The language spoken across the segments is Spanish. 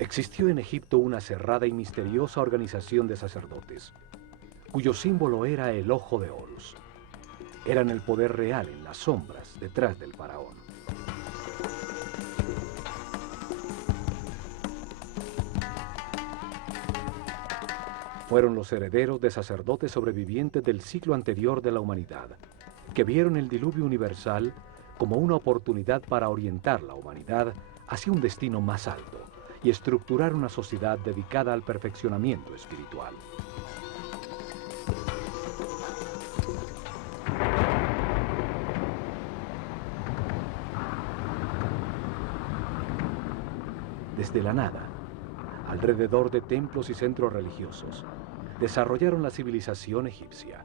Existió en Egipto una cerrada y misteriosa organización de sacerdotes, cuyo símbolo era el ojo de Horus. Eran el poder real en las sombras detrás del faraón. Fueron los herederos de sacerdotes sobrevivientes del siglo anterior de la humanidad, que vieron el diluvio universal como una oportunidad para orientar la humanidad hacia un destino más alto y estructurar una sociedad dedicada al perfeccionamiento espiritual. Desde la nada, alrededor de templos y centros religiosos, desarrollaron la civilización egipcia.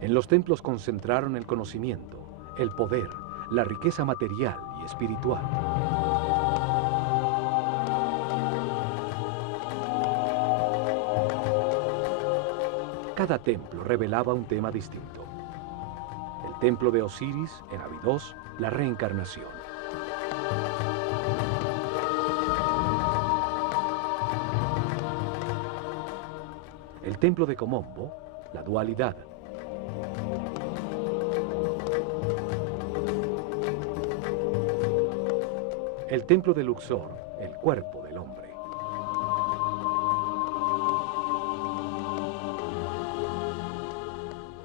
En los templos concentraron el conocimiento, el poder, la riqueza material y espiritual. Cada templo revelaba un tema distinto. El templo de Osiris, en Abidos, la reencarnación. El templo de Komombo, la dualidad. El templo de Luxor, el cuerpo del hombre.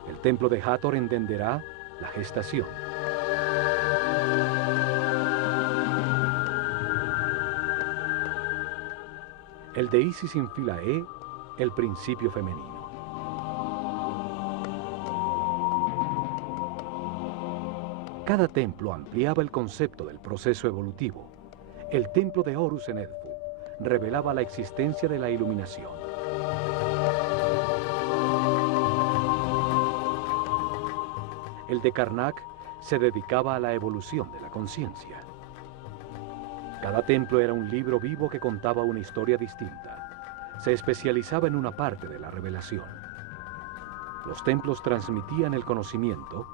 El templo de Hathor en Denderah, la gestación. El de Isis en Philae, el principio femenino. Cada templo ampliaba el concepto del proceso evolutivo. El templo de Horus en Edfu revelaba la existencia de la iluminación. El de Karnak se dedicaba a la evolución de la conciencia. Cada templo era un libro vivo que contaba una historia distinta. Se especializaba en una parte de la revelación. Los templos transmitían el conocimiento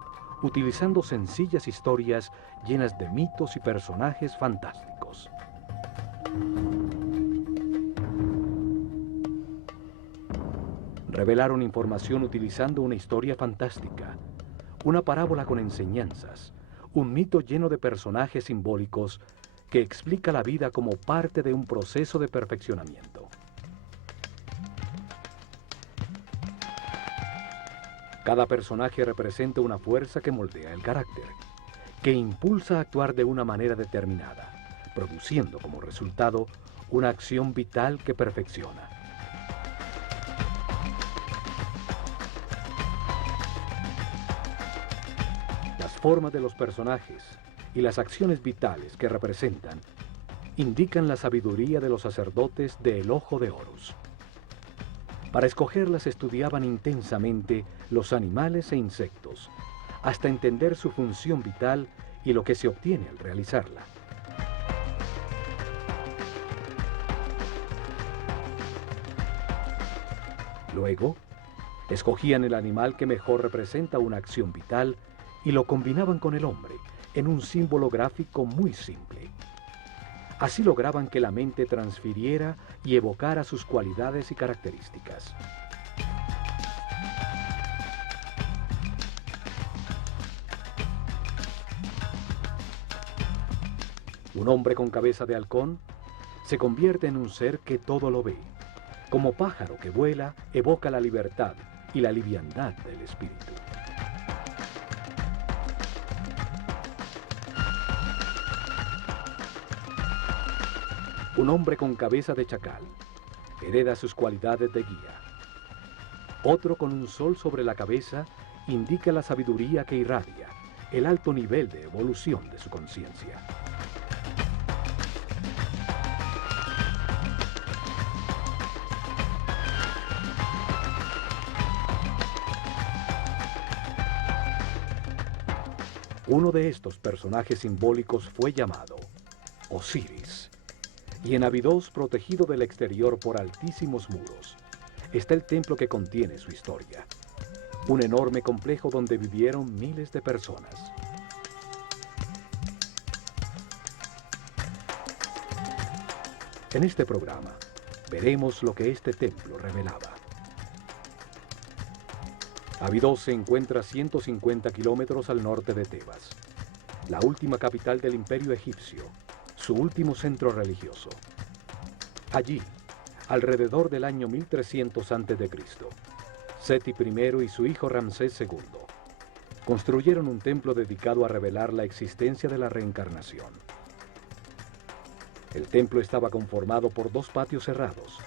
utilizando sencillas historias llenas de mitos y personajes fantásticos. Revelaron información utilizando una historia fantástica, una parábola con enseñanzas, un mito lleno de personajes simbólicos que explica la vida como parte de un proceso de perfeccionamiento. Cada personaje representa una fuerza que moldea el carácter, que impulsa a actuar de una manera determinada, produciendo como resultado una acción vital que perfecciona. Las formas de los personajes y las acciones vitales que representan indican la sabiduría de los sacerdotes del Ojo de Horus. Para escogerlas estudiaban intensamente los animales e insectos, hasta entender su función vital y lo que se obtiene al realizarla. Luego, escogían el animal que mejor representa una acción vital y lo combinaban con el hombre en un símbolo gráfico muy simple. Así lograban que la mente transfiriera y evocara sus cualidades y características. Un hombre con cabeza de halcón se convierte en un ser que todo lo ve. Como pájaro que vuela, evoca la libertad y la liviandad del espíritu. Un hombre con cabeza de chacal hereda sus cualidades de guía. Otro con un sol sobre la cabeza indica la sabiduría que irradia, el alto nivel de evolución de su conciencia. Uno de estos personajes simbólicos fue llamado Osiris. Y en Abidos, protegido del exterior por altísimos muros, está el templo que contiene su historia. Un enorme complejo donde vivieron miles de personas. En este programa, veremos lo que este templo revelaba. Abidos se encuentra a 150 kilómetros al norte de Tebas, la última capital del Imperio egipcio, su último centro religioso. Allí, alrededor del año 1300 a.C., Seti I y su hijo Ramsés II construyeron un templo dedicado a revelar la existencia de la reencarnación. El templo estaba conformado por dos patios cerrados.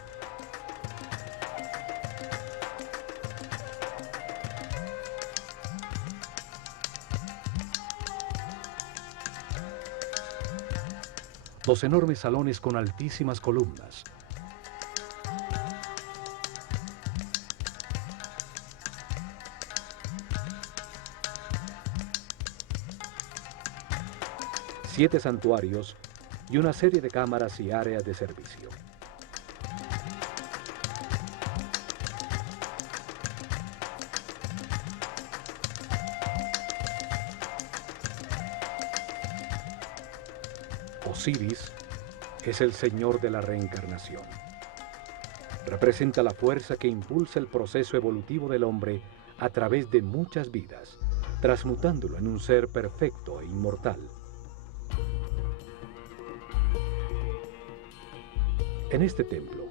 Dos enormes salones con altísimas columnas. Siete santuarios y una serie de cámaras y áreas de servicio. Osiris es el señor de la reencarnación. Representa la fuerza que impulsa el proceso evolutivo del hombre a través de muchas vidas, transmutándolo en un ser perfecto e inmortal. En este templo,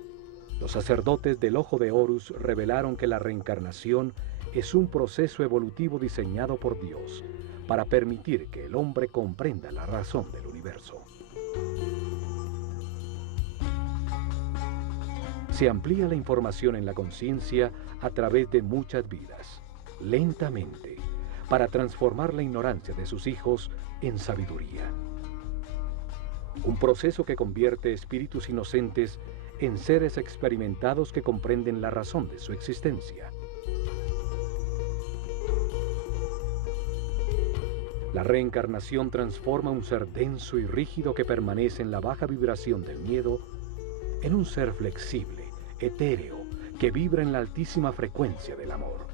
los sacerdotes del Ojo de Horus revelaron que la reencarnación es un proceso evolutivo diseñado por Dios para permitir que el hombre comprenda la razón del universo. Se amplía la información en la conciencia a través de muchas vidas, lentamente, para transformar la ignorancia de sus hijos en sabiduría. Un proceso que convierte espíritus inocentes en seres experimentados que comprenden la razón de su existencia. La reencarnación transforma un ser denso y rígido que permanece en la baja vibración del miedo en un ser flexible, etéreo, que vibra en la altísima frecuencia del amor.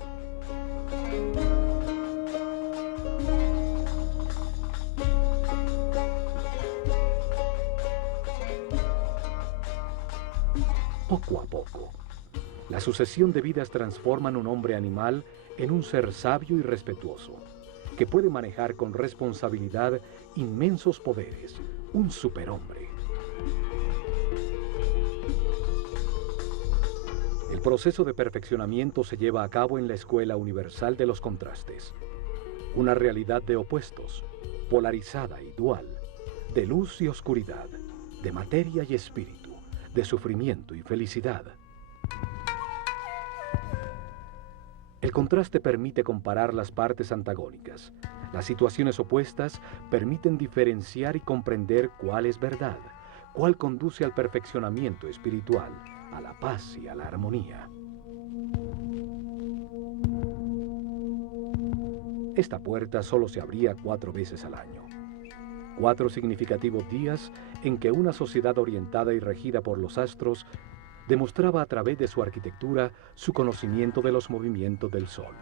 Poco a poco, la sucesión de vidas transforman un hombre animal en un ser sabio y respetuoso, que puede manejar con responsabilidad inmensos poderes, un superhombre. El proceso de perfeccionamiento se lleva a cabo en la Escuela Universal de los Contrastes, una realidad de opuestos, polarizada y dual, de luz y oscuridad, de materia y espíritu, de sufrimiento y felicidad. El contraste permite comparar las partes antagónicas. Las situaciones opuestas permiten diferenciar y comprender cuál es verdad, cuál conduce al perfeccionamiento espiritual, a la paz y a la armonía. Esta puerta solo se abría 4 veces al año. 4 significativos días en que una sociedad orientada y regida por los astros demostraba a través de su arquitectura su conocimiento de los movimientos del Sol.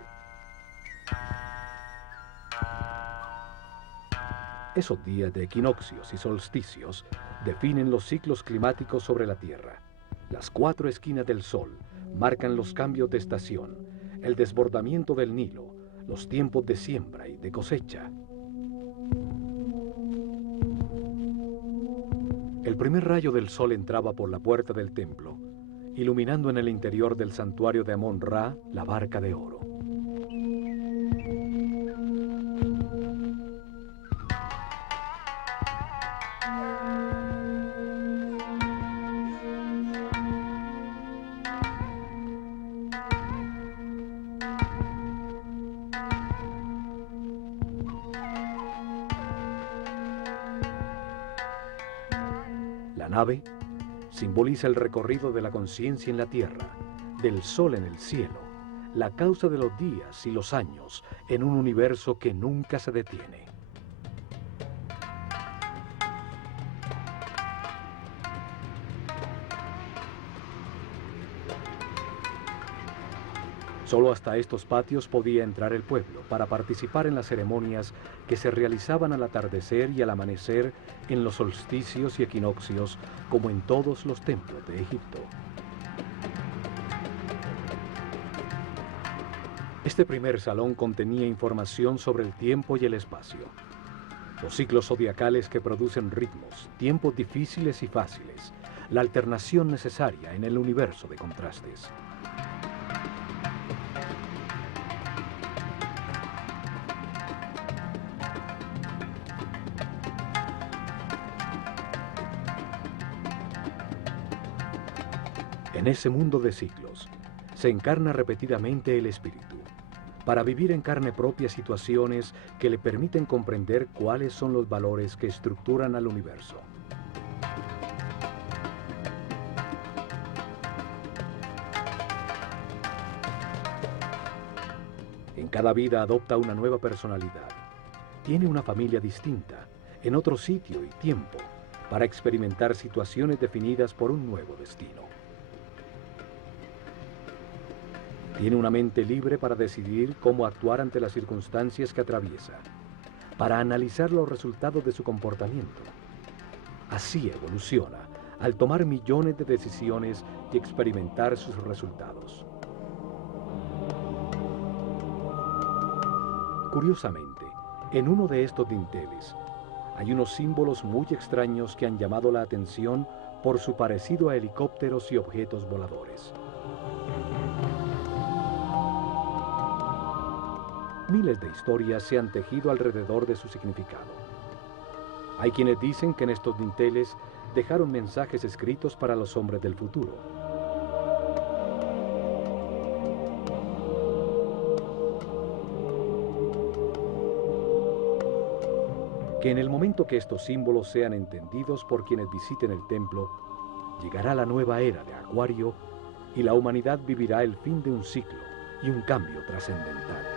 Esos días de equinoccios y solsticios definen los ciclos climáticos sobre la Tierra. Las 4 esquinas del Sol marcan los cambios de estación, el desbordamiento del Nilo, los tiempos de siembra y de cosecha. El primer rayo del sol entraba por la puerta del templo, iluminando en el interior del santuario de Amón-Ra la barca de oro. La nave simboliza el recorrido de la conciencia en la tierra, del sol en el cielo, la causa de los días y los años en un universo que nunca se detiene. Solo hasta estos patios podía entrar el pueblo para participar en las ceremonias que se realizaban al atardecer y al amanecer en los solsticios y equinoccios, como en todos los templos de Egipto. Este primer salón contenía información sobre el tiempo y el espacio, los ciclos zodiacales que producen ritmos, tiempos difíciles y fáciles, la alternación necesaria en el universo de contrastes. En ese mundo de ciclos, se encarna repetidamente el espíritu, para vivir en carne propia situaciones que le permiten comprender cuáles son los valores que estructuran al universo. En cada vida adopta una nueva personalidad. Tiene una familia distinta, en otro sitio y tiempo, para experimentar situaciones definidas por un nuevo destino. Tiene una mente libre para decidir cómo actuar ante las circunstancias que atraviesa, para analizar los resultados de su comportamiento. Así evoluciona, al tomar millones de decisiones y experimentar sus resultados. Curiosamente, en uno de estos dinteles, hay unos símbolos muy extraños que han llamado la atención por su parecido a helicópteros y objetos voladores. Miles de historias se han tejido alrededor de su significado. Hay quienes dicen que en estos dinteles dejaron mensajes escritos para los hombres del futuro. Que en el momento que estos símbolos sean entendidos por quienes visiten el templo, llegará la nueva era de Acuario y la humanidad vivirá el fin de un ciclo y un cambio trascendental.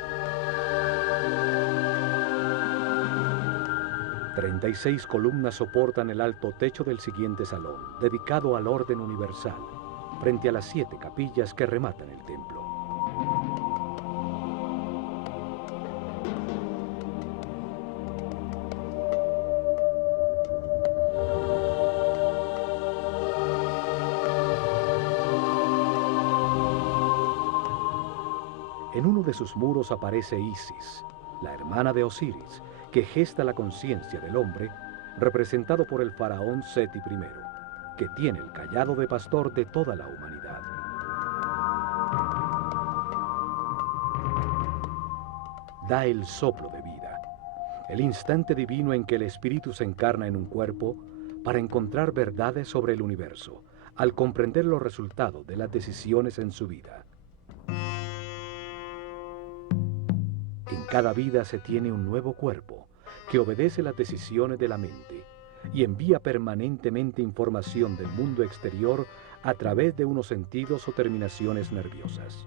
36 columnas soportan el alto techo del siguiente salón, dedicado al orden universal, frente a las 7 capillas que rematan el templo. En uno de sus muros aparece Isis, la hermana de Osiris, que gesta la conciencia del hombre, representado por el faraón Seti I, que tiene el cayado de pastor de toda la humanidad. Da el soplo de vida, el instante divino en que el espíritu se encarna en un cuerpo para encontrar verdades sobre el universo, al comprender los resultados de las decisiones en su vida. En cada vida se tiene un nuevo cuerpo que obedece las decisiones de la mente y envía permanentemente información del mundo exterior a través de unos sentidos o terminaciones nerviosas.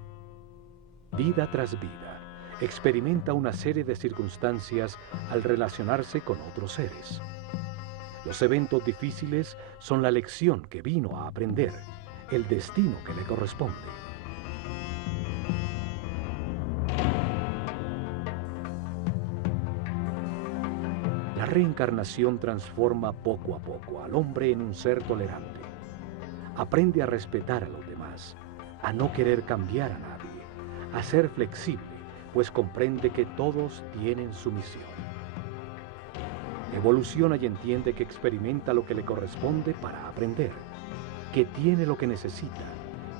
Vida tras vida, experimenta una serie de circunstancias al relacionarse con otros seres. Los eventos difíciles son la lección que vino a aprender, el destino que le corresponde. La reencarnación transforma poco a poco al hombre en un ser tolerante. Aprende a respetar a los demás, a no querer cambiar a nadie, a ser flexible, pues comprende que todos tienen su misión. Evoluciona y entiende que experimenta lo que le corresponde para aprender, que tiene lo que necesita,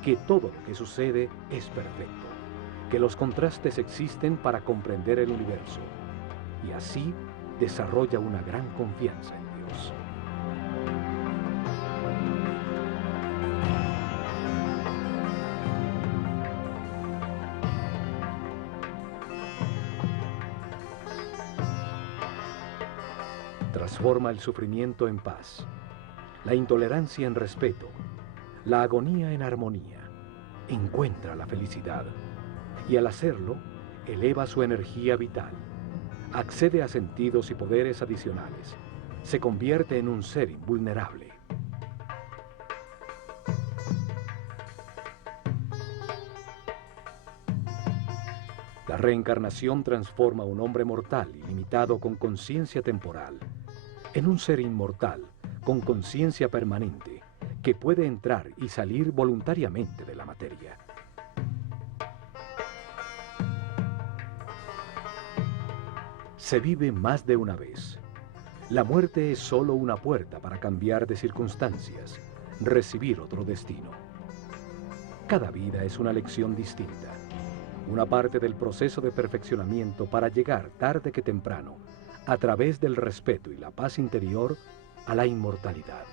que todo lo que sucede es perfecto, que los contrastes existen para comprender el universo, y así desarrolla una gran confianza en Dios. Transforma el sufrimiento en paz, la intolerancia en respeto, la agonía en armonía. Encuentra la felicidad y al hacerlo, eleva su energía vital. Accede a sentidos y poderes adicionales. Se convierte en un ser invulnerable. La reencarnación transforma a un hombre mortal y limitado con conciencia temporal en un ser inmortal con conciencia permanente que puede entrar y salir voluntariamente de la materia. Se vive más de una vez. La muerte es solo una puerta para cambiar de circunstancias, recibir otro destino. Cada vida es una lección distinta, una parte del proceso de perfeccionamiento para llegar tarde que temprano, a través del respeto y la paz interior, a la inmortalidad.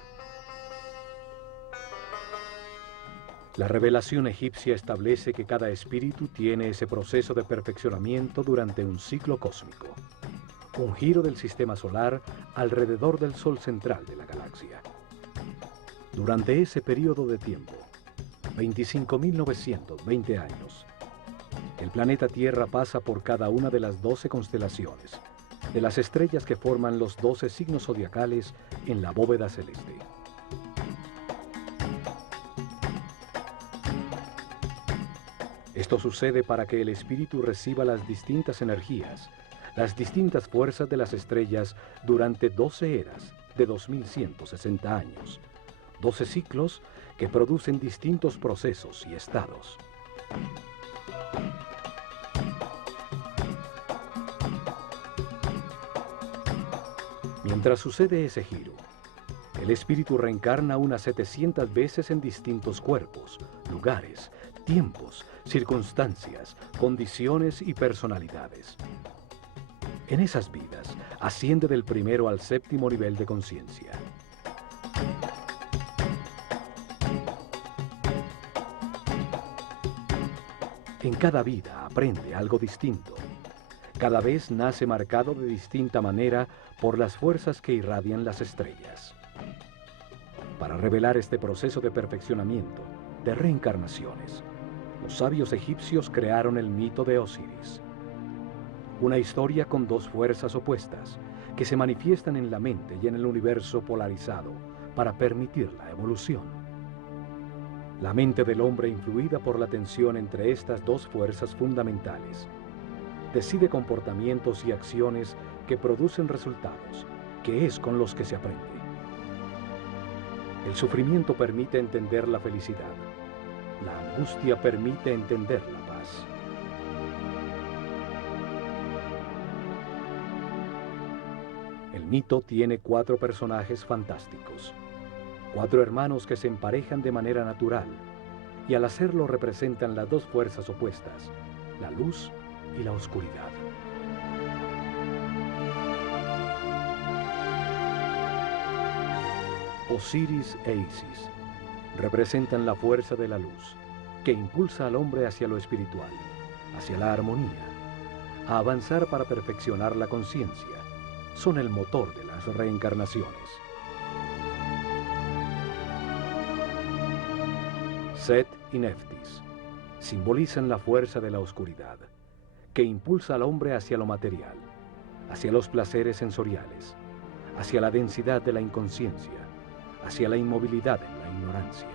La revelación egipcia establece que cada espíritu tiene ese proceso de perfeccionamiento durante un ciclo cósmico, un giro del sistema solar alrededor del Sol central de la galaxia. Durante ese periodo de tiempo, 25.920 años, el planeta Tierra pasa por cada una de las 12 constelaciones, de las estrellas que forman los 12 signos zodiacales en la bóveda celeste. Esto sucede para que el espíritu reciba las distintas energías, las distintas fuerzas de las estrellas durante 12 eras de 2160 años, 12 ciclos que producen distintos procesos y estados. Mientras sucede ese giro, el espíritu reencarna unas 700 veces en distintos cuerpos, lugares, tiempos, circunstancias, condiciones y personalidades. En esas vidas, asciende del primero al séptimo nivel de conciencia. En cada vida aprende algo distinto. Cada vez nace marcado de distinta manera por las fuerzas que irradian las estrellas. Para revelar este proceso de perfeccionamiento, de reencarnaciones, los sabios egipcios crearon el mito de Osiris. Una historia con dos fuerzas opuestas que se manifiestan en la mente y en el universo polarizado para permitir la evolución. La mente del hombre, influida por la tensión entre estas dos fuerzas fundamentales, decide comportamientos y acciones que producen resultados, que es con los que se aprende. El sufrimiento permite entender la felicidad. La angustia permite entender la paz. El mito tiene 4 personajes fantásticos, 4 hermanos que se emparejan de manera natural y al hacerlo representan las dos fuerzas opuestas, la luz y la oscuridad. Osiris e Isis representan la fuerza de la luz, que impulsa al hombre hacia lo espiritual, hacia la armonía, a avanzar para perfeccionar la conciencia. Son el motor de las reencarnaciones. Set y Neftis simbolizan la fuerza de la oscuridad, que impulsa al hombre hacia lo material, hacia los placeres sensoriales, hacia la densidad de la inconsciencia, hacia la inmovilidad en la ignorancia.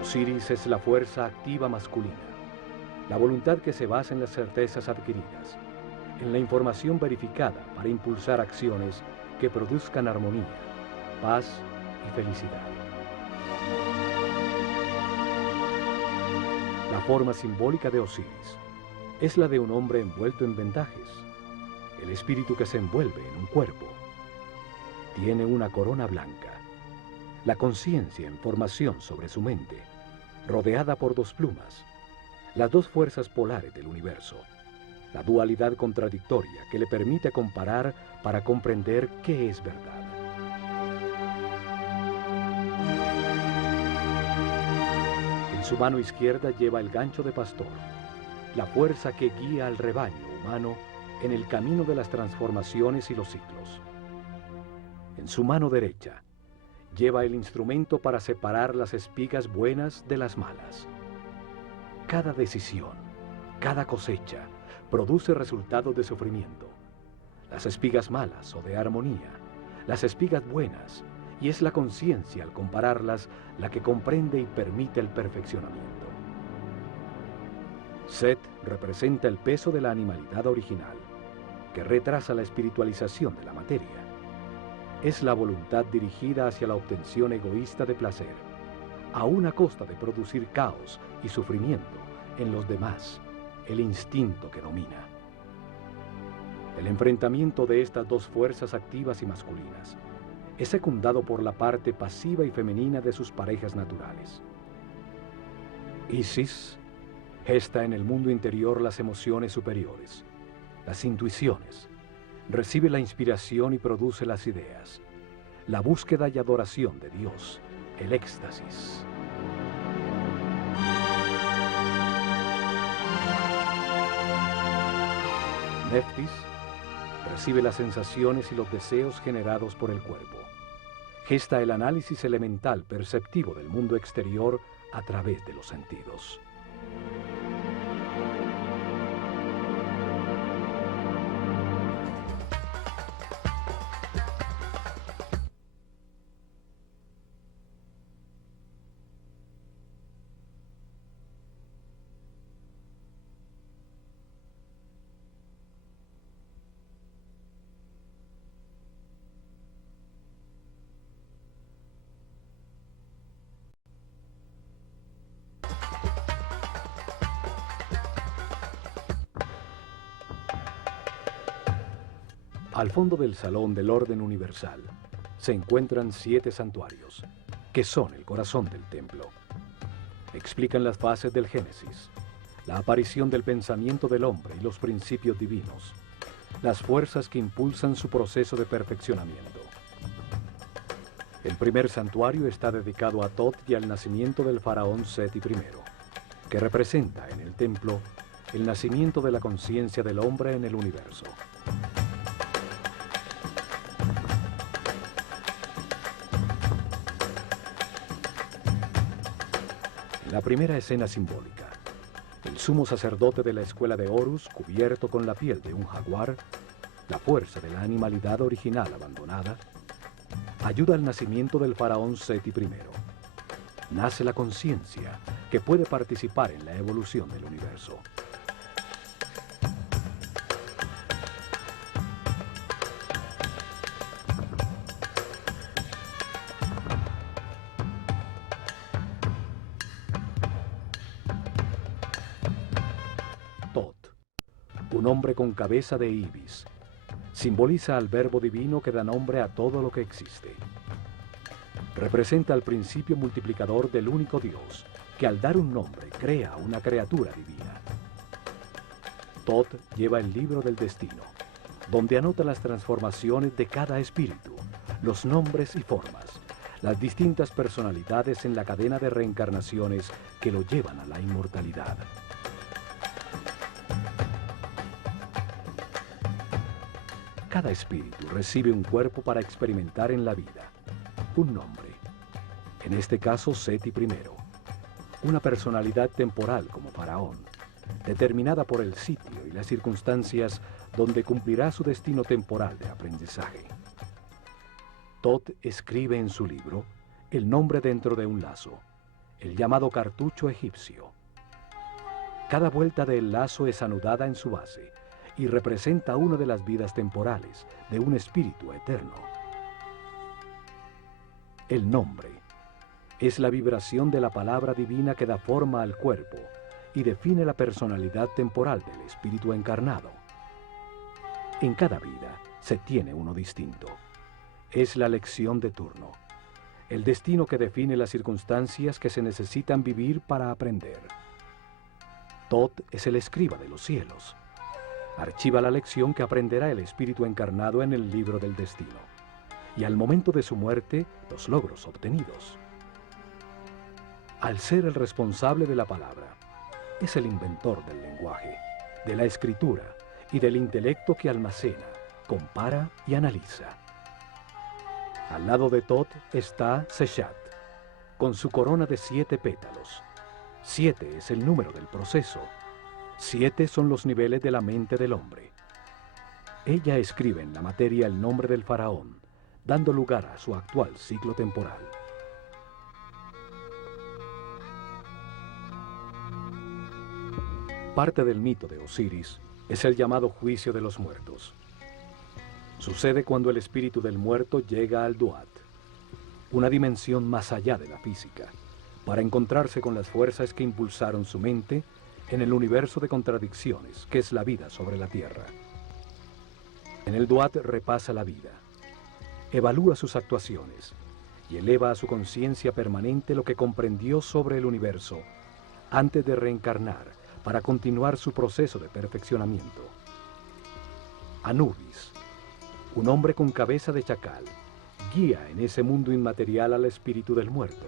Osiris es la fuerza activa masculina, la voluntad que se basa en las certezas adquiridas, en la información verificada para impulsar acciones que produzcan armonía, paz y felicidad. La forma simbólica de Osiris es la de un hombre envuelto en vendajes, el espíritu que se envuelve en un cuerpo. Tiene una corona blanca, la conciencia en formación sobre su mente, rodeada por 2 plumas, las 2 fuerzas polares del universo, la dualidad contradictoria que le permite comparar para comprender qué es verdad. En su mano izquierda lleva el gancho de pastor, la fuerza que guía al rebaño humano en el camino de las transformaciones y los ciclos. En su mano derecha lleva el instrumento para separar las espigas buenas de las malas. Cada decisión, cada cosecha, produce resultados de sufrimiento. Las espigas malas o de armonía, las espigas buenas y es la conciencia, al compararlas, la que comprende y permite el perfeccionamiento. Set representa el peso de la animalidad original, que retrasa la espiritualización de la materia. Es la voluntad dirigida hacia la obtención egoísta de placer, aún a costa de producir caos y sufrimiento en los demás, el instinto que domina. El enfrentamiento de estas dos fuerzas activas y masculinas es secundado por la parte pasiva y femenina de sus parejas naturales. Isis gesta en el mundo interior las emociones superiores, las intuiciones, recibe la inspiración y produce las ideas, la búsqueda y adoración de Dios, el éxtasis. Neftis recibe las sensaciones y los deseos generados por el cuerpo. Gesta el análisis elemental perceptivo del mundo exterior a través de los sentidos. Al fondo del salón del orden universal se encuentran 7 santuarios, que son el corazón del templo. Explican las fases del Génesis, la aparición del pensamiento del hombre y los principios divinos, las fuerzas que impulsan su proceso de perfeccionamiento. El primer santuario está dedicado a Thoth y al nacimiento del faraón Seti I, que representa en el templo el nacimiento de la conciencia del hombre en el universo. La primera escena simbólica, el sumo sacerdote de la escuela de Horus, cubierto con la piel de un jaguar, la fuerza de la animalidad original abandonada, ayuda al nacimiento del faraón Seti I. Nace la conciencia que puede participar en la evolución del universo. Un hombre con cabeza de ibis, simboliza al verbo divino que da nombre a todo lo que existe. Representa al principio multiplicador del único Dios, que al dar un nombre crea una criatura divina. Thoth lleva el libro del destino, donde anota las transformaciones de cada espíritu, los nombres y formas, las distintas personalidades en la cadena de reencarnaciones que lo llevan a la inmortalidad. Cada espíritu recibe un cuerpo para experimentar en la vida, un nombre. En este caso, Seti I, una personalidad temporal como faraón, determinada por el sitio y las circunstancias donde cumplirá su destino temporal de aprendizaje. Thoth escribe en su libro el nombre dentro de un lazo, el llamado cartucho egipcio. Cada vuelta del lazo es anudada en su base y representa una de las vidas temporales de un espíritu eterno. El nombre es la vibración de la palabra divina que da forma al cuerpo y define la personalidad temporal del espíritu encarnado. En cada vida se tiene uno distinto. Es la lección de turno, el destino que define las circunstancias que se necesitan vivir para aprender. Thoth es el escriba de los cielos. Archiva la lección que aprenderá el espíritu encarnado en el libro del destino, y al momento de su muerte, los logros obtenidos. Al ser el responsable de la palabra, es el inventor del lenguaje, de la escritura y del intelecto que almacena, compara y analiza. Al lado de Thoth está Seshat, con su corona de 7 pétalos. 7 es el número del proceso. 7 son los niveles de la mente del hombre. Ella escribe en la materia el nombre del faraón, dando lugar a su actual ciclo temporal. Parte del mito de Osiris es el llamado juicio de los muertos. Sucede cuando el espíritu del muerto llega al Duat, una dimensión más allá de la física, para encontrarse con las fuerzas que impulsaron su mente en el universo de contradicciones que es la vida sobre la Tierra. En el Duat repasa la vida, evalúa sus actuaciones y eleva a su conciencia permanente lo que comprendió sobre el universo antes de reencarnar para continuar su proceso de perfeccionamiento. Anubis, un hombre con cabeza de chacal, guía en ese mundo inmaterial al espíritu del muerto.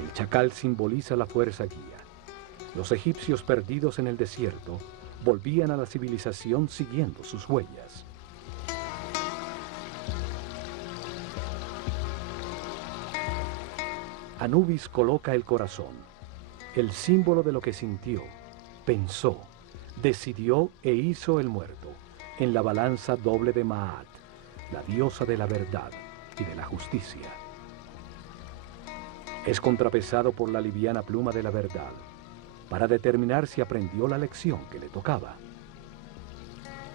El chacal simboliza la fuerza guía. Los egipcios perdidos en el desierto volvían a la civilización siguiendo sus huellas. Anubis coloca el corazón, el símbolo de lo que sintió, pensó, decidió e hizo el muerto, en la balanza doble de Maat, la diosa de la verdad y de la justicia. Es contrapesado por la liviana pluma de la verdad, para determinar si aprendió la lección que le tocaba.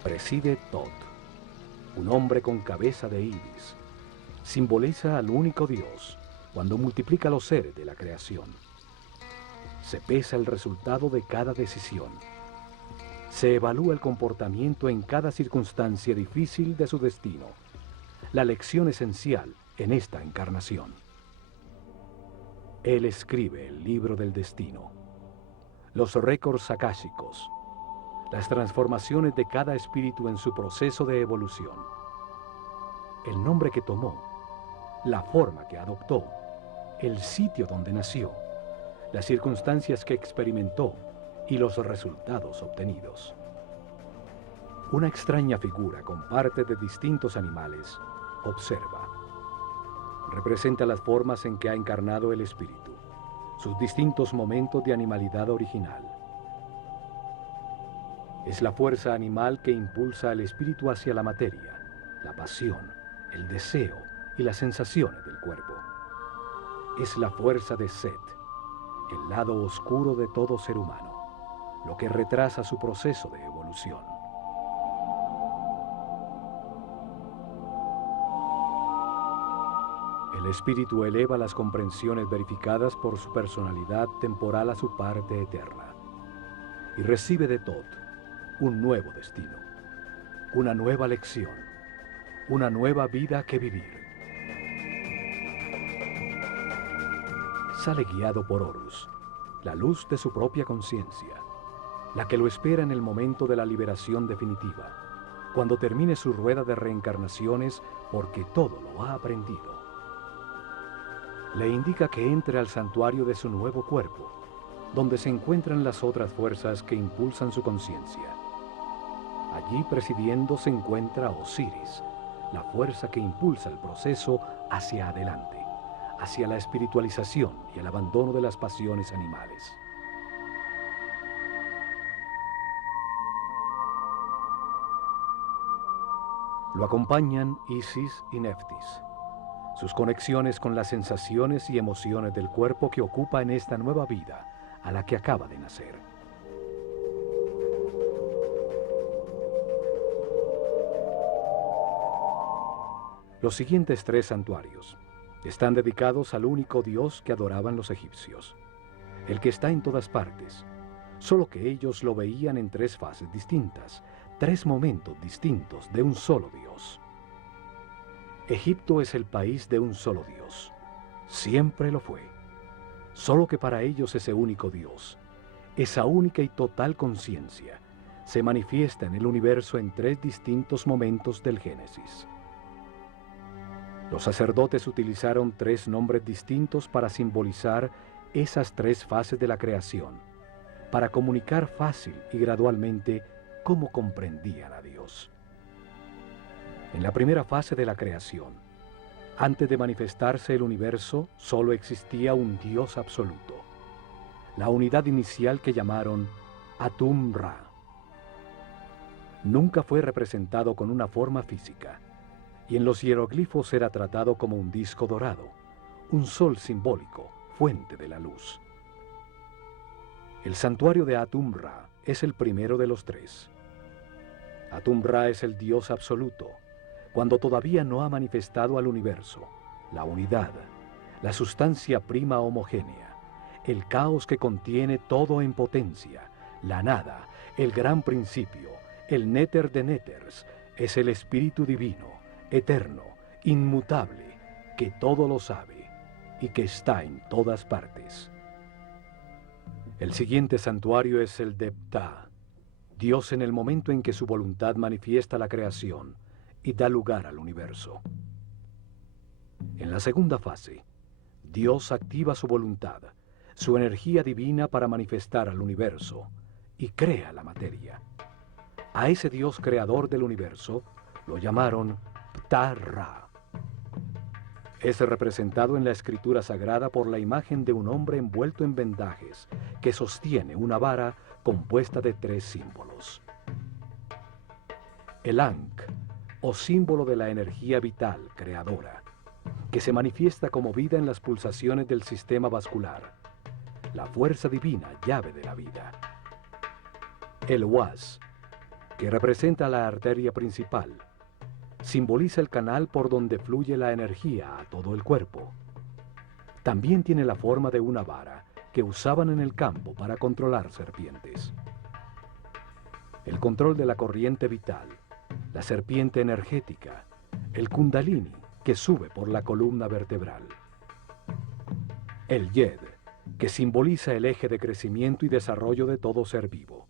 Preside Tot, un hombre con cabeza de ibis. Simboliza al único Dios cuando multiplica los seres de la creación. Se pesa el resultado de cada decisión. Se evalúa el comportamiento en cada circunstancia difícil de su destino, la lección esencial en esta encarnación. Él escribe el libro del destino, los récords akáshicos, las transformaciones de cada espíritu en su proceso de evolución, el nombre que tomó, la forma que adoptó, el sitio donde nació, las circunstancias que experimentó y los resultados obtenidos. Una extraña figura con partes de distintos animales observa. Representa las formas en que ha encarnado el espíritu, sus distintos momentos de animalidad original. Es la fuerza animal que impulsa al espíritu hacia la materia, la pasión, el deseo y las sensaciones del cuerpo. Es la fuerza de Set, el lado oscuro de todo ser humano, lo que retrasa su proceso de evolución. El espíritu eleva las comprensiones verificadas por su personalidad temporal a su parte eterna y recibe de Tot un nuevo destino, una nueva lección, una nueva vida que vivir. Sale guiado por Horus, la luz de su propia conciencia, la que lo espera en el momento de la liberación definitiva, cuando termine su rueda de reencarnaciones porque todo lo ha aprendido. Le indica que entre al santuario de su nuevo cuerpo, donde se encuentran las otras fuerzas que impulsan su conciencia. Allí presidiendo se encuentra Osiris, la fuerza que impulsa el proceso hacia adelante, hacia la espiritualización y el abandono de las pasiones animales. Lo acompañan Isis y Neftis, sus conexiones con las sensaciones y emociones del cuerpo que ocupa en esta nueva vida a la que acaba de nacer. Los siguientes 3 santuarios están dedicados al único Dios que adoraban los egipcios, el que está en todas partes, solo que ellos lo veían en 3 fases distintas, 3 momentos distintos de un solo Dios. Egipto es el país de un solo Dios, siempre lo fue, solo que para ellos ese único Dios, esa única y total conciencia, se manifiesta en el universo en 3 distintos momentos del Génesis. Los sacerdotes utilizaron 3 nombres distintos para simbolizar esas 3 fases de la creación, para comunicar fácil y gradualmente cómo comprendían a Dios. En la primera fase de la creación, antes de manifestarse el universo, solo existía un Dios absoluto, la unidad inicial que llamaron Atum-Ra. Nunca fue representado con una forma física. y en los hieroglifos era tratado como un disco dorado, un sol simbólico, fuente de la luz. El santuario de Atum-Ra es el primero de los tres. Atum-Ra es el Dios absoluto, cuando todavía no ha manifestado al universo, la unidad, la sustancia prima homogénea, el caos que contiene todo en potencia, la nada, el gran principio, el néter de néters, es el Espíritu Divino, eterno, inmutable, que todo lo sabe y que está en todas partes. El siguiente santuario es el de Ptah, Dios en el momento en que su voluntad manifiesta la creación y da lugar al universo. En la segunda fase, Dios activa su voluntad, su energía divina para manifestar al universo y crea la materia. A ese Dios creador del universo lo llamaron Ptah-Ra. Es representado en la escritura sagrada por la imagen de un hombre envuelto en vendajes que sostiene una vara compuesta de tres símbolos. El Ankh, o símbolo de la energía vital creadora, que se manifiesta como vida en las pulsaciones del sistema vascular, la fuerza divina, llave de la vida. El Was, que representa la arteria principal, simboliza el canal por donde fluye la energía a todo el cuerpo. También tiene la forma de una vara que usaban en el campo para controlar serpientes. El control de la corriente vital, la serpiente energética, el kundalini que sube por la columna vertebral. El Yed, que simboliza el eje de crecimiento y desarrollo de todo ser vivo.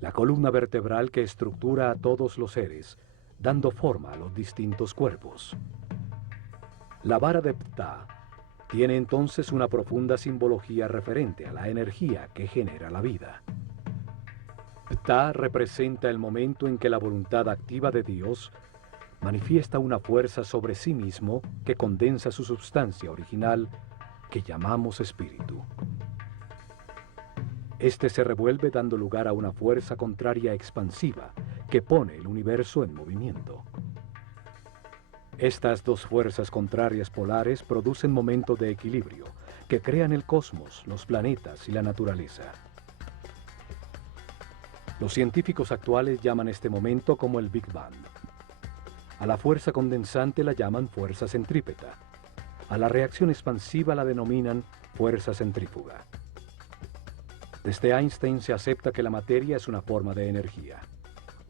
La columna vertebral que estructura a todos los seres, dando forma a los distintos cuerpos. La vara de Ptah tiene entonces una profunda simbología referente a la energía que genera la vida. Ptah representa el momento en que la voluntad activa de Dios manifiesta una fuerza sobre sí mismo que condensa su substancia original, que llamamos espíritu. Este se revuelve dando lugar a una fuerza contraria expansiva que pone el universo en movimiento. Estas dos fuerzas contrarias polares producen momentos de equilibrio que crean el cosmos, los planetas y la naturaleza. Los científicos actuales llaman este momento como el Big Bang. A la fuerza condensante la llaman fuerza centrípeta. A la reacción expansiva la denominan fuerza centrífuga. Desde Einstein se acepta que la materia es una forma de energía,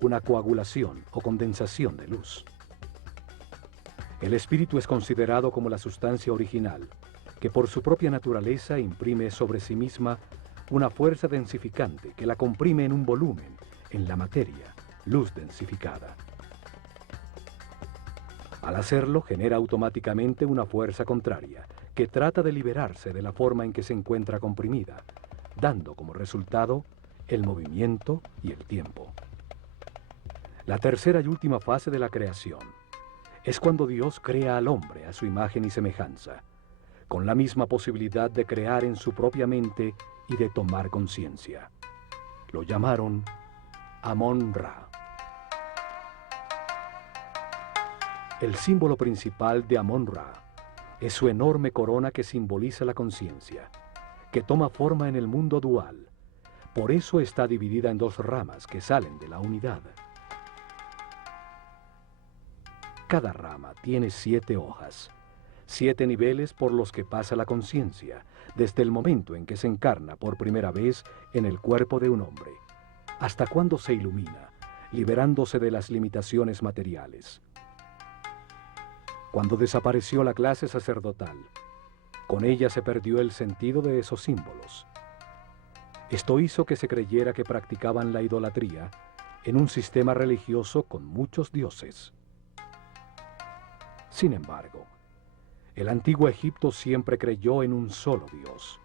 una coagulación o condensación de luz. El espíritu es considerado como la sustancia original, que por su propia naturaleza imprime sobre sí misma una fuerza densificante que la comprime en un volumen, en la materia, luz densificada. Al hacerlo, genera automáticamente una fuerza contraria, que trata de liberarse de la forma en que se encuentra comprimida, dando como resultado el movimiento y el tiempo. La tercera y última fase de la creación es cuando Dios crea al hombre a su imagen y semejanza, con la misma posibilidad de crear en su propia mente y de tomar conciencia. Lo llamaron Amon-Ra. El símbolo principal de Amon-Ra es su enorme corona que simboliza la conciencia, que toma forma en el mundo dual. Por eso está dividida en dos ramas que salen de la unidad. Cada rama tiene 7 hojas, 7 niveles por los que pasa la conciencia, desde el momento en que se encarna por primera vez en el cuerpo de un hombre, hasta cuando se ilumina, liberándose de las limitaciones materiales. Cuando desapareció la clase sacerdotal, con ella se perdió el sentido de esos símbolos. Esto hizo que se creyera que practicaban la idolatría en un sistema religioso con muchos dioses. Sin embargo, el antiguo Egipto siempre creyó en un solo Dios.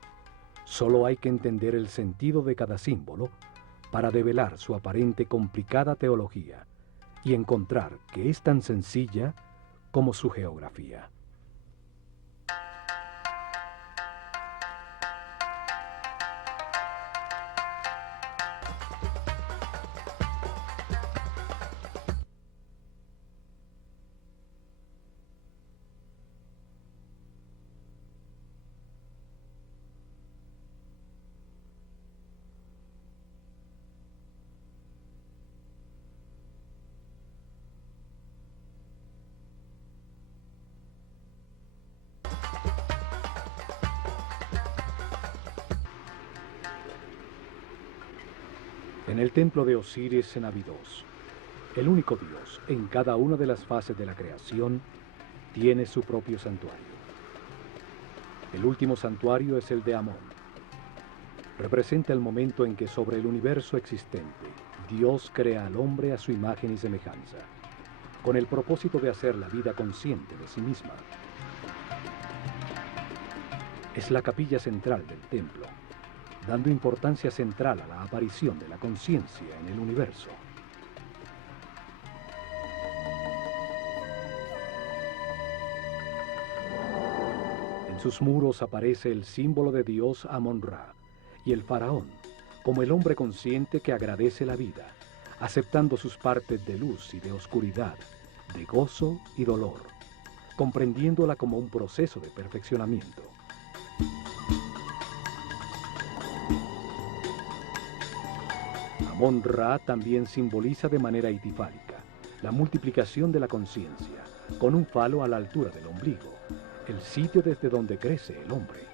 Solo hay que entender el sentido de cada símbolo para develar su aparente complicada teología y encontrar que es tan sencilla como su geografía. En el templo de Osiris en Abidos, el único dios en cada una de las fases de la creación tiene su propio santuario. El último santuario es el de Amón. Representa el momento en que sobre el universo existente, Dios crea al hombre a su imagen y semejanza, con el propósito de hacer la vida consciente de sí misma. Es la capilla central del templo, dando importancia central a la aparición de la conciencia en el universo. En sus muros aparece el símbolo de Dios Amón-Ra y el faraón, como el hombre consciente que agradece la vida, aceptando sus partes de luz y de oscuridad, de gozo y dolor, comprendiéndola como un proceso de perfeccionamiento. Amón-Ra también simboliza de manera itifálica la multiplicación de la conciencia, con un falo a la altura del ombligo, el sitio desde donde crece el hombre.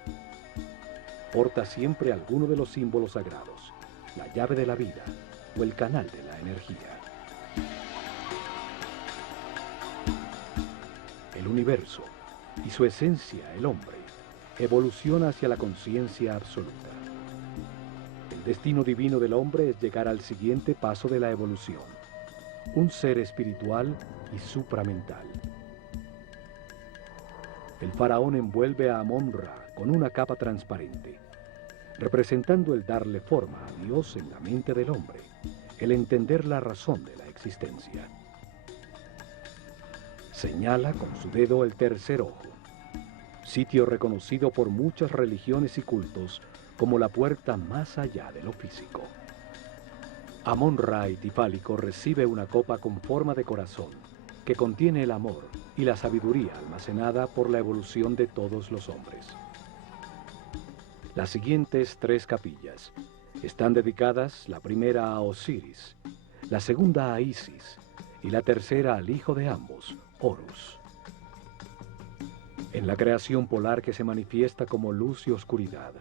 Porta siempre alguno de los símbolos sagrados, la llave de la vida o el canal de la energía. El universo y su esencia, el hombre, evoluciona hacia la conciencia absoluta. El destino divino del hombre es llegar al siguiente paso de la evolución, un ser espiritual y supramental. El faraón envuelve a Amón-Ra con una capa transparente, representando el darle forma a Dios en la mente del hombre, el entender la razón de la existencia. Señala con su dedo el tercer ojo, sitio reconocido por muchas religiones y cultos como la puerta más allá de lo físico. Amón-Ra itifálico recibe una copa con forma de corazón que contiene el amor y la sabiduría almacenada por la evolución de todos los hombres. Las siguientes 3 capillas están dedicadas, la primera a Osiris, la segunda a Isis y la tercera al hijo de ambos, Horus. En la creación polar que se manifiesta como luz y oscuridad,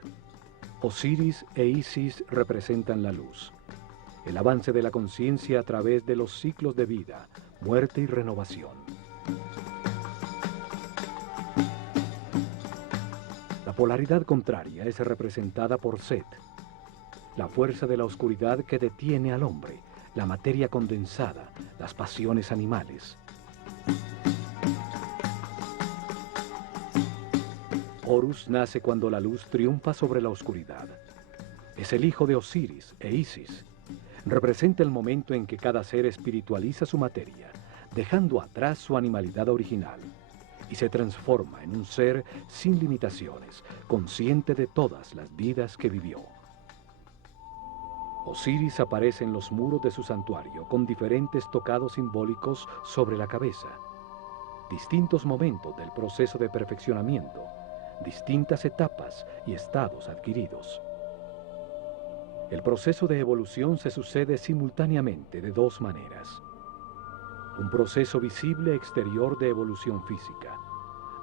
Osiris e Isis representan la luz, el avance de la conciencia a través de los ciclos de vida, muerte y renovación. La polaridad contraria es representada por Set, la fuerza de la oscuridad que detiene al hombre, la materia condensada, las pasiones animales. Horus nace cuando la luz triunfa sobre la oscuridad. Es el hijo de Osiris e Isis. Representa el momento en que cada ser espiritualiza su materia, dejando atrás su animalidad original, y se transforma en un ser sin limitaciones, consciente de todas las vidas que vivió. Osiris aparece en los muros de su santuario con diferentes tocados simbólicos sobre la cabeza, distintos momentos del proceso de perfeccionamiento, distintas etapas y estados adquiridos. El proceso de evolución se sucede simultáneamente de 2 maneras. Un proceso visible exterior de evolución física,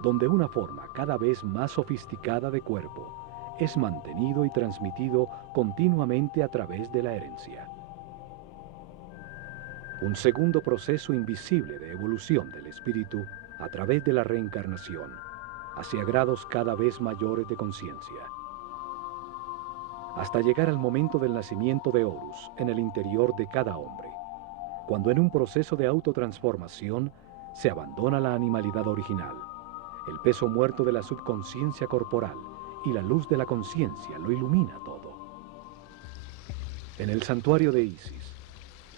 donde una forma cada vez más sofisticada de cuerpo es mantenido y transmitido continuamente a través de la herencia. Un segundo proceso invisible de evolución del espíritu a través de la reencarnación, hacia grados cada vez mayores de conciencia, hasta llegar al momento del nacimiento de Horus en el interior de cada hombre, cuando en un proceso de autotransformación se abandona la animalidad original, el peso muerto de la subconsciencia corporal y la luz de la conciencia lo ilumina todo. En el santuario de Isis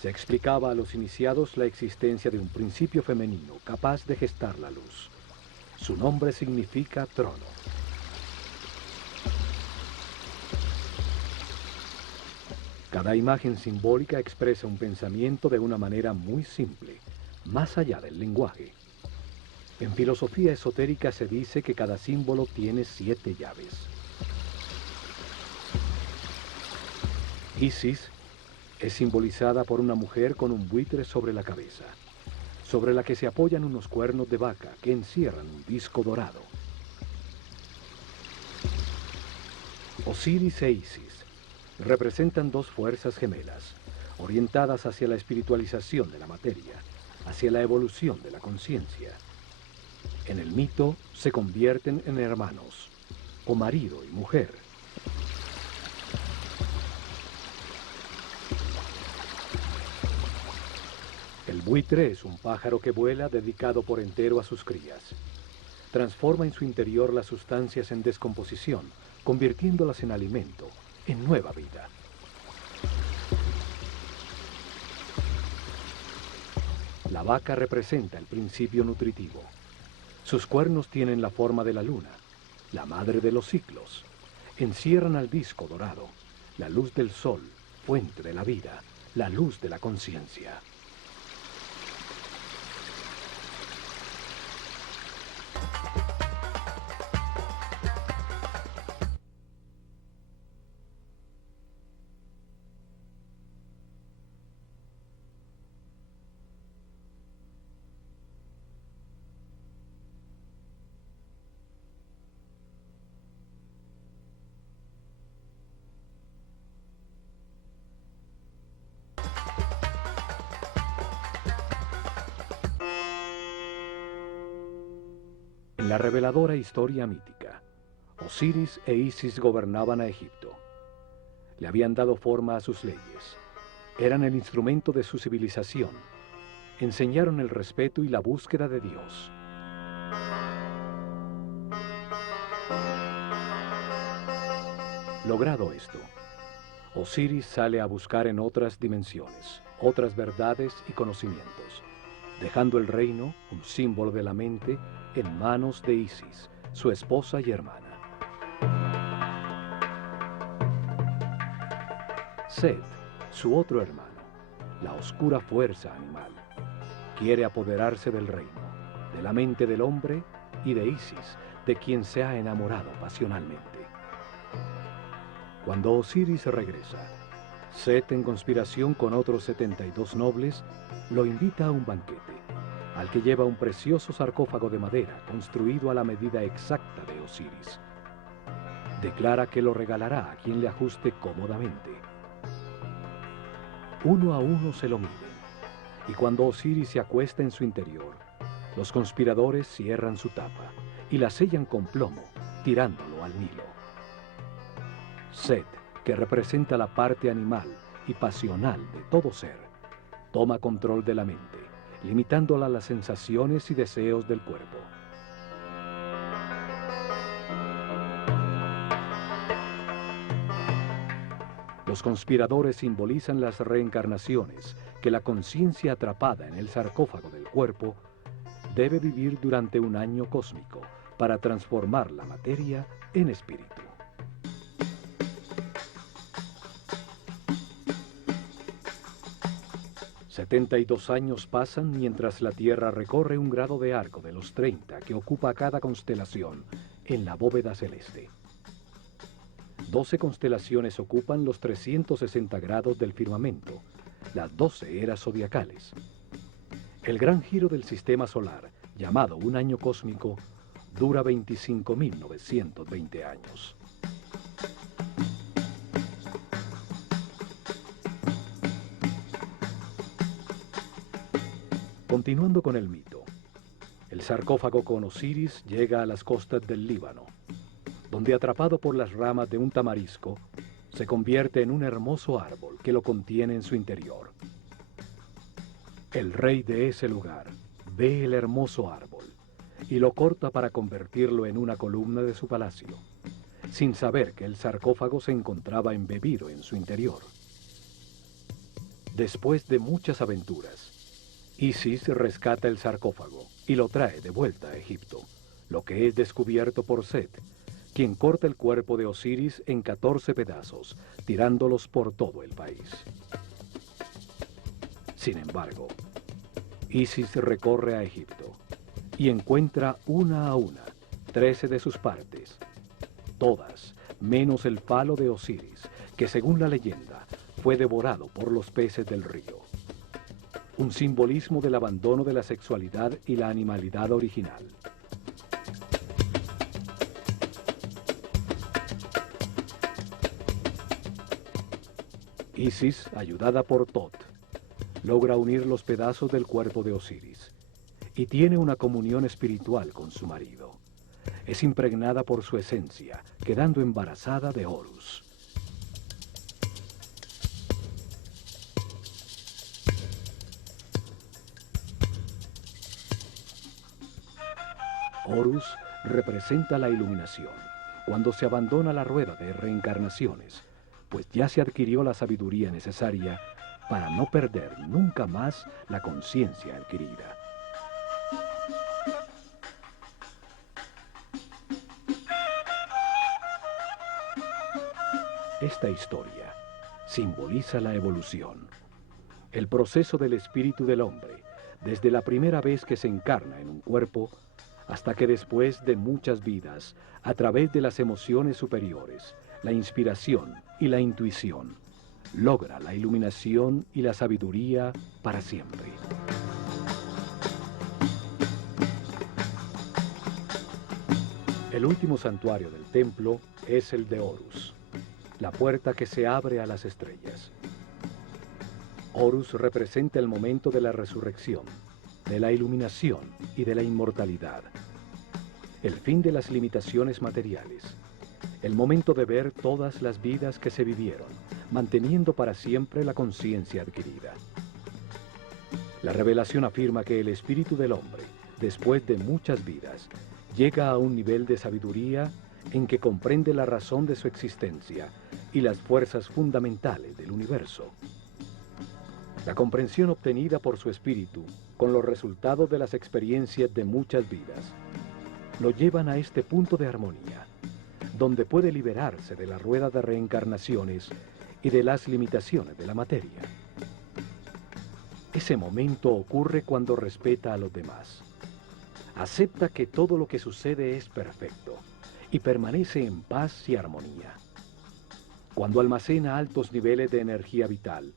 se explicaba a los iniciados la existencia de un principio femenino capaz de gestar la luz. Su nombre significa trono. Cada imagen simbólica expresa un pensamiento de una manera muy simple, más allá del lenguaje. En filosofía esotérica se dice que cada símbolo tiene 7 llaves. Isis es simbolizada por una mujer con un buitre sobre la cabeza, sobre la que se apoyan unos cuernos de vaca que encierran un disco dorado. Osiris e Isis representan 2 fuerzas gemelas, orientadas hacia la espiritualización de la materia, hacia la evolución de la conciencia. En el mito se convierten en hermanos, o marido y mujer. El buitre es un pájaro que vuela dedicado por entero a sus crías. Transforma en su interior las sustancias en descomposición, convirtiéndolas en alimento, en nueva vida. La vaca representa el principio nutritivo. Sus cuernos tienen la forma de la luna, la madre de los ciclos. Encierran al disco dorado, la luz del sol, fuente de la vida, la luz de la conciencia. En la reveladora historia mítica, Osiris e Isis gobernaban a Egipto. Le habían dado forma a sus leyes. Eran el instrumento de su civilización. Enseñaron el respeto y la búsqueda de Dios. Logrado esto, Osiris sale a buscar en otras dimensiones, otras verdades y conocimientos, dejando el reino, un símbolo de la mente, en manos de Isis, su esposa y hermana. Set, su otro hermano, la oscura fuerza animal, quiere apoderarse del reino, de la mente del hombre y de Isis, de quien se ha enamorado pasionalmente. Cuando Osiris regresa, Set, en conspiración con otros 72 nobles, lo invita a un banquete, al que lleva un precioso sarcófago de madera construido a la medida exacta de Osiris. Declara que lo regalará a quien le ajuste cómodamente. Uno a uno se lo miden, y cuando Osiris se acuesta en su interior, los conspiradores cierran su tapa y la sellan con plomo, tirándolo al Nilo. Set, que representa la parte animal y pasional de todo ser, toma control de la mente, limitándola a las sensaciones y deseos del cuerpo. Los conspiradores simbolizan las reencarnaciones que la conciencia atrapada en el sarcófago del cuerpo debe vivir durante un año cósmico para transformar la materia en espíritu. $72 años pasan mientras la Tierra recorre un grado de arco de los 30 que ocupa cada constelación en la bóveda celeste. 12 constelaciones ocupan los 360 grados del firmamento, las 12 eras zodiacales. El gran giro del sistema solar, llamado un año cósmico, dura 25.920 años. Continuando con el mito, el sarcófago con Osiris llega a las costas del Líbano, donde, atrapado por las ramas de un tamarisco, se convierte en un hermoso árbol que lo contiene en su interior. El rey de ese lugar ve el hermoso árbol y lo corta para convertirlo en una columna de su palacio, sin saber que el sarcófago se encontraba embebido en su interior. Después de muchas aventuras, Isis rescata el sarcófago y lo trae de vuelta a Egipto, lo que es descubierto por Set, quien corta el cuerpo de Osiris en 14 pedazos, tirándolos por todo el país. Sin embargo, Isis recorre a Egipto y encuentra una a una 13 de sus partes, todas menos el falo de Osiris, que según la leyenda fue devorado por los peces del río. Un simbolismo del abandono de la sexualidad y la animalidad original. Isis, ayudada por Tot, logra unir los pedazos del cuerpo de Osiris y tiene una comunión espiritual con su marido. Es impregnada por su esencia, quedando embarazada de Horus. Horus representa la iluminación, cuando se abandona la rueda de reencarnaciones, pues ya se adquirió la sabiduría necesaria para no perder nunca más la conciencia adquirida. Esta historia simboliza la evolución, el proceso del espíritu del hombre, desde la primera vez que se encarna en un cuerpo, hasta que después de muchas vidas, a través de las emociones superiores, la inspiración y la intuición, logra la iluminación y la sabiduría para siempre. El último santuario del templo es el de Horus, la puerta que se abre a las estrellas. Horus representa el momento de la resurrección, de la iluminación y de la inmortalidad. El fin de las limitaciones materiales, el momento de ver todas las vidas que se vivieron, manteniendo para siempre la conciencia adquirida. La revelación afirma que el espíritu del hombre, después de muchas vidas, llega a un nivel de sabiduría en que comprende la razón de su existencia y las fuerzas fundamentales del universo. La comprensión obtenida por su espíritu, con los resultados de las experiencias de muchas vidas, lo llevan a este punto de armonía, donde puede liberarse de la rueda de reencarnaciones y de las limitaciones de la materia. Ese momento ocurre cuando respeta a los demás. Acepta que todo lo que sucede es perfecto y permanece en paz y armonía. Cuando almacena altos niveles de energía vital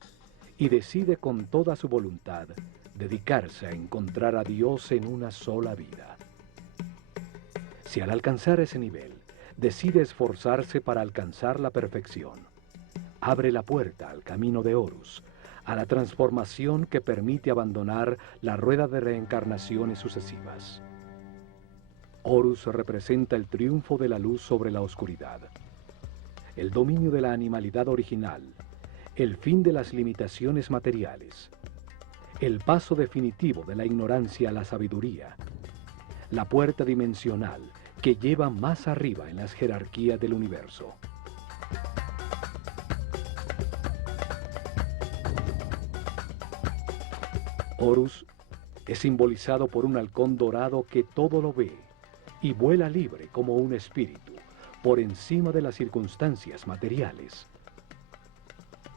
y decide con toda su voluntad dedicarse a encontrar a Dios en una sola vida. Si al alcanzar ese nivel decide esforzarse para alcanzar la perfección, abre la puerta al camino de Horus, a la transformación que permite abandonar la rueda de reencarnaciones sucesivas. Horus representa el triunfo de la luz sobre la oscuridad, el dominio de la animalidad original, el fin de las limitaciones materiales, el paso definitivo de la ignorancia a la sabiduría, la puerta dimensional que lleva más arriba en las jerarquías del universo. Horus es simbolizado por un halcón dorado que todo lo ve y vuela libre como un espíritu, por encima de las circunstancias materiales.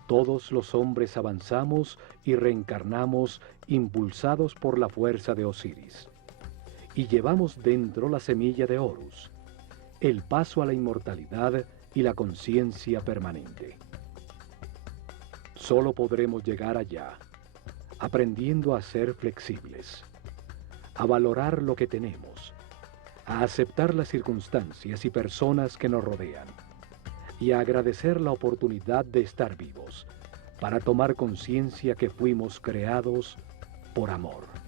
Todos los hombres avanzamos y reencarnamos impulsados por la fuerza de Osiris. Y llevamos dentro la semilla de Horus, el paso a la inmortalidad y la conciencia permanente. Solo podremos llegar allá, aprendiendo a ser flexibles, a valorar lo que tenemos, a aceptar las circunstancias y personas que nos rodean, y a agradecer la oportunidad de estar vivos, para tomar conciencia que fuimos creados por amor.